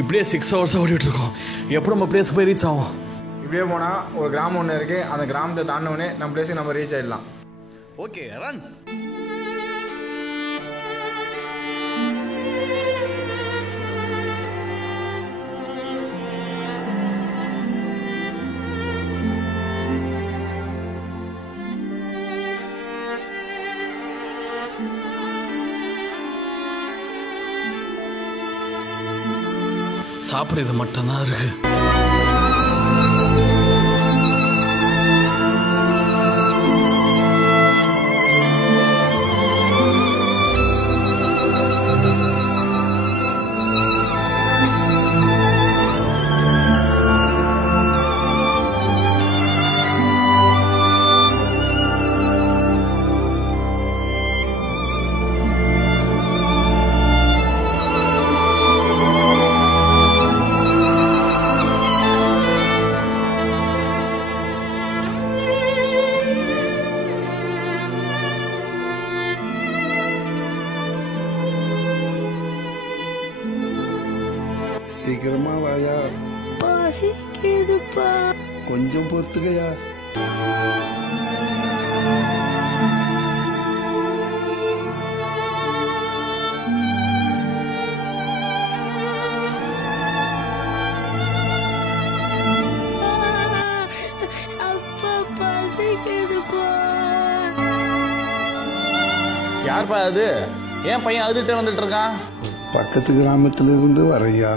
இப்படியே 6 hours ஓடிட்டு இருக்கோம். எப்போ நம்ம பிளேஸ் போய் ரீச் ஆகும்? இப்படியே போனால் ஒரு கிராமம் ஒன்று இருக்குது. அந்த கிராமத்தை தாண்டினோடனே நம்ம பிளேஸுக்கு நம்ம ரீச் ஆகிடலாம். Okay, run. சாப்பிட்றது மட்டும்தான் இருக்கு. சீக்கிரமா வாயா. பசிக்குதுப்பா. கொஞ்சம் பொறுத்துக்கயா. அப்பா பசிக்குதுப்பா. யார்ப்பா அது? ஏன் பையன் அழுதுகிட்டே வந்துட்டு இருக்கான்? பக்கத்து கிராமத்திலிருந்து வரையா.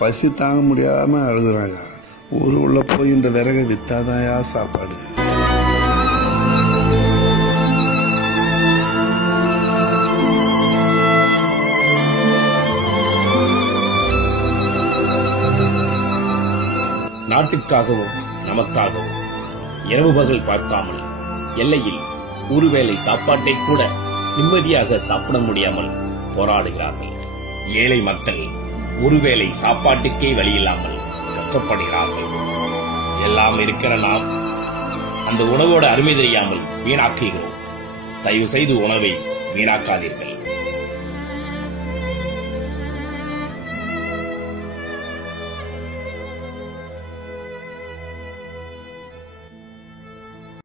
பசி தாங்க முடியாம அழுகுறாயா. ஊரு உள்ள போய் இந்த விறகை வித்தாதாயா சாப்பாடு. நாட்டுக்காகவும் நமக்காகவும் இரவு பகல் பார்க்காமல் எல்லையில் ஒருவேளை சாப்பாட்டை கூட நிம்மதியாக சாப்பிட முடியாமல் போராடுகிறார்கள். ஏழை மக்கள் ஒருவேளை சாப்பாட்டுக்கே வழியில்லாமல் கஷ்டப்படுகிறார்கள். எல்லாம் இருக்கிற நாம் அந்த உணவோட அருமை தெரியாமல் வீணாக்குகிறோம். தயவு செய்து உணவை வீணாக்காதீர்கள்.